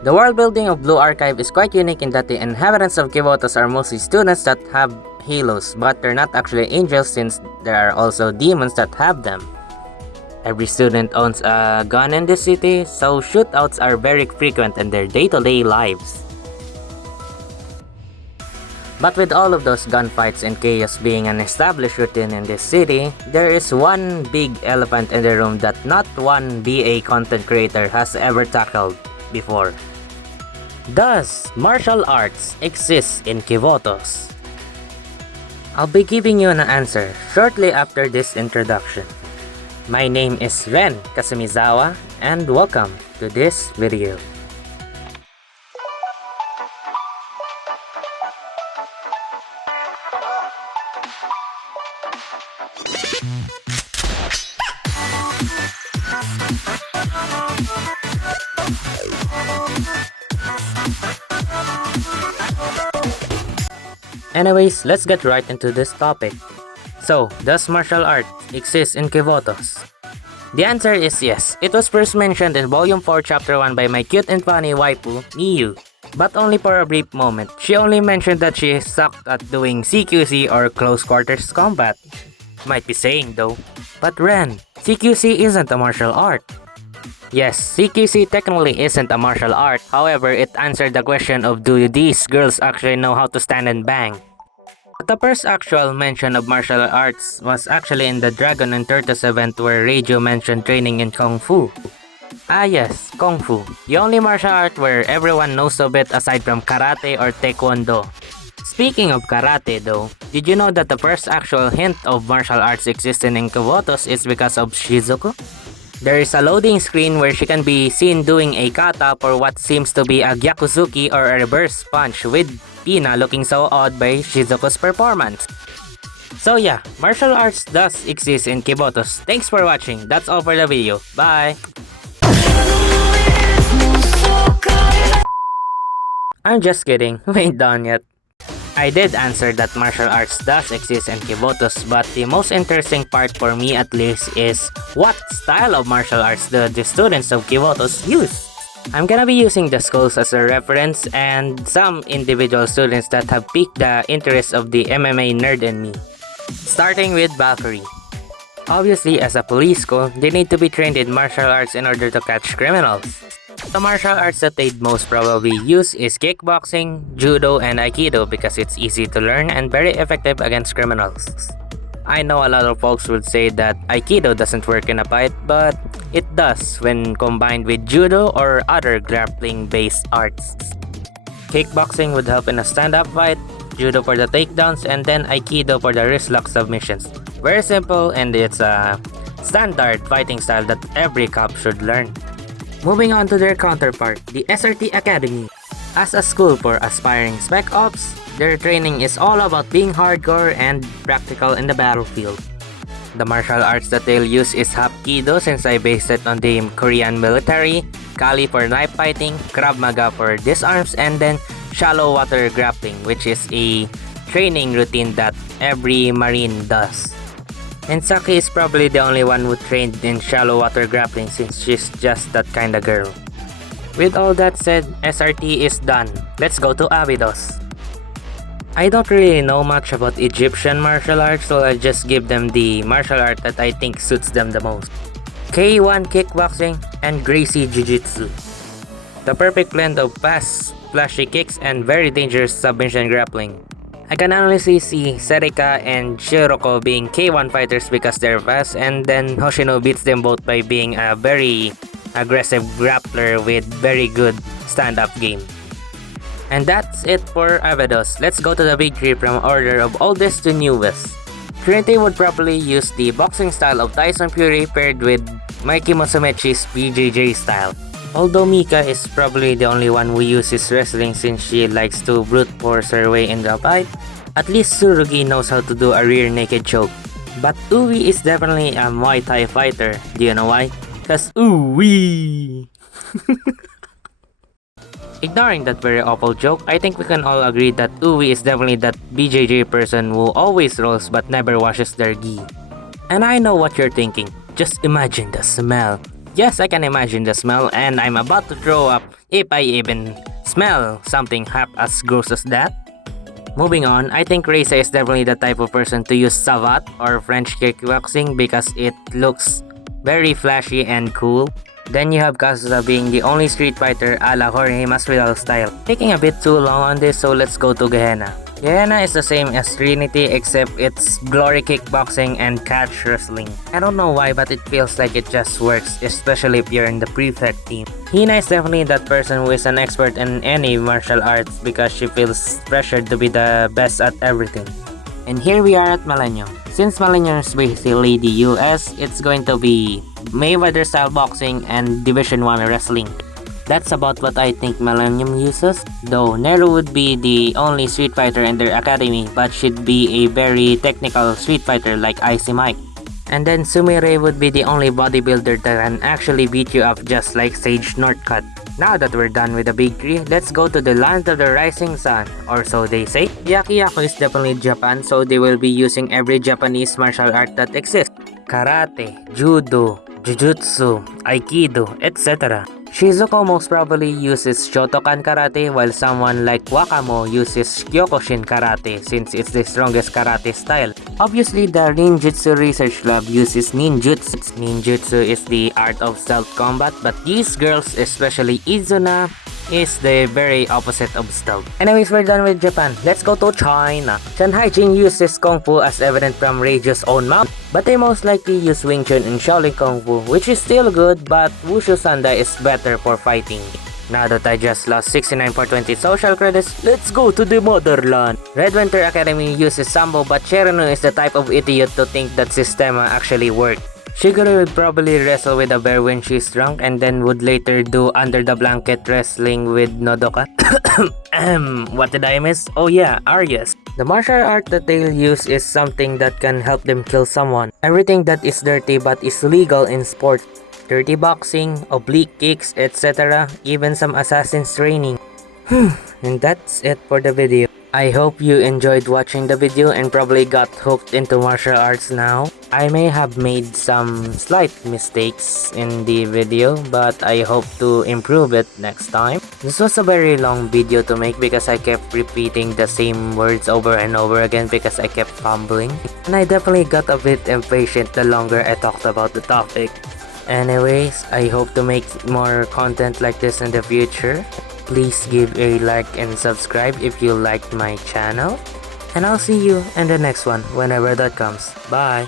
The world building of Blue Archive is quite unique in that the inhabitants of Kivotos are mostly students that have halos, but they're not actually angels since there are also demons that have them. Every student owns a gun in this city, so shootouts are very frequent in their day-to-day lives. But with all of those gunfights and chaos being an established routine in this city, there is one big elephant in the room that not one BA content creator has ever tackled before. Does martial arts exist in Kivotos? I'll be giving you an answer shortly after this introduction. My name is Ren Kasumizawa and welcome to this video. Anyways, let's get right into this topic. So, does martial art exist in Kivotos? The answer is yes. It was first mentioned in Volume 4 Chapter 1 by my cute and funny waifu, Miyu. But only for a brief moment. She only mentioned that she sucked at doing CQC or close quarters combat. Might be saying though, but Ren, CQC isn't a martial art. Yes, CQC technically isn't a martial art, however it answered the question of do these girls actually know how to stand and bang. But the first actual mention of martial arts was actually in the Dragon and Turtles event where Reiju mentioned training in Kung Fu. Ah yes, Kung Fu, the only martial art where everyone knows of it aside from Karate or Taekwondo. Speaking of Karate though, did you know that the first actual hint of martial arts existing in Kivotos is because of Shizuku? There is a loading screen where she can be seen doing a kata for what seems to be a gyakuzuki or a reverse punch with Pina looking so odd by Shizuku's performance. So yeah, martial arts does exist in Kivotos. Thanks for watching, that's all for the video, bye! I'm just kidding, we ain't done yet. I did answer that martial arts does exist in Kivotos, but the most interesting part for me at least is what style of martial arts do the students of Kivotos use? I'm gonna be using the schools as a reference and some individual students that have piqued the interest of the MMA nerd in me. Starting with Valkyrie. Obviously, as a police school, they need to be trained in martial arts in order to catch criminals. The martial arts that they'd most probably use is kickboxing, judo, and aikido because it's easy to learn and very effective against criminals. I know a lot of folks would say that aikido doesn't work in a fight, but it does when combined with judo or other grappling-based arts. Kickboxing would help in a stand-up fight, judo for the takedowns, and then aikido for the wrist-lock submissions. Very simple, and it's a standard fighting style that every cop should learn. Moving on to their counterpart, the SRT Academy. As a school for aspiring spec ops, their training is all about being hardcore and practical in the battlefield. The martial arts that they'll use is Hapkido since I based it on the Korean military, Kali for knife fighting, Krav Maga for disarms, and then shallow water grappling, which is a training routine that every marine does. And Saki is probably the only one who trained in shallow water grappling since she's just that kinda girl. With all that said, SRT is done. Let's go to Abydos. I don't really know much about Egyptian martial arts, so I'll just give them the martial art that I think suits them the most. K1 kickboxing and Gracie Jiu-Jitsu. The perfect blend of fast, flashy kicks and very dangerous submission grappling. I can honestly see Serika and Shiroko being K1 fighters because they're fast, and then Hoshino beats them both by being a very aggressive grappler with very good stand-up game. And that's it for Abydos. Let's go to the big three from order of oldest to newest. Trinity would probably use the boxing style of Tyson Fury paired with Mikey Musumechi's BJJ style. Although Mika is probably the only one who uses wrestling since she likes to brute force her way in the fight, at least Tsurugi knows how to do a rear naked choke. But Uwi is definitely a Muay Thai fighter. Do you know why? Cause Uwi! Ignoring that very awful joke, I think we can all agree that Uwi is definitely that BJJ person who always rolls but never washes their gi. And I know what you're thinking, just imagine the smell. Yes, I can imagine the smell, and I'm about to throw up if I even smell something half as gross as that. Moving on, I think Reza is definitely the type of person to use Savat or French kickboxing because it looks very flashy and cool. Then you have Kazusa being the only street fighter a la Jorge Masvidal style. Taking a bit too long on this, so let's go to Gehenna. Gehenna is the same as Trinity except it's glory kickboxing and catch wrestling. I don't know why, but it feels like it just works, especially if you're in the prefect team. Hina is definitely that person who is an expert in any martial arts because she feels pressured to be the best at everything. And here we are at Millennium. Since Millennium is basically the US, it's going to be Mayweather style boxing and Division 1 wrestling. That's about what I think Millennium uses, though Nero would be the only street fighter in their academy but should be a very technical street fighter like Icy Mike. And then Sumire would be the only bodybuilder that can actually beat you up just like Sage Northcutt. Now that we're done with the big three, let's go to the land of the rising sun, or so they say. Yakiyaku is definitely Japan, so they will be using every Japanese martial art that exists. Karate, Judo, Jujutsu, Aikido, etc. Shizuko most probably uses Shotokan Karate while someone like Wakamo uses Kyokushin Karate since it's the strongest karate style. Obviously, the Ninjutsu Research Lab uses Ninjutsu. Ninjutsu is the art of self-combat, but these girls, especially Izuna, is the very opposite of stealth. Anyways, we're done with Japan. Let's go to China. Shanghai Jin uses Kung Fu as evident from Reggio's own mouth, but they most likely use Wing Chun and Shaolin Kung Fu, which is still good, but Wushu Sanda is better for fighting. Now that I just lost 69 for 20 social credits, let's go to the motherland. Red Winter Academy uses Sambo, but Cheronu is the type of idiot to think that Systema actually worked. Shigure would probably wrestle with a bear when she's drunk and then would later do under the blanket wrestling with Nodoka. What did I miss? Oh yeah, Aryas. The martial art that they'll use is something that can help them kill someone. Everything that is dirty but is legal in sport. Dirty boxing, oblique kicks, etc. Even some assassin's training. And that's it for the video. I hope you enjoyed watching the video and probably got hooked into martial arts now. I may have made some slight mistakes in the video, but I hope to improve it next time. This was a very long video to make because I kept repeating the same words over and over again because I kept fumbling. And I definitely got a bit impatient the longer I talked about the topic. Anyways, I hope to make more content like this in the future. Please give a like and subscribe if you liked my channel. And I'll see you in the next one whenever that comes. Bye!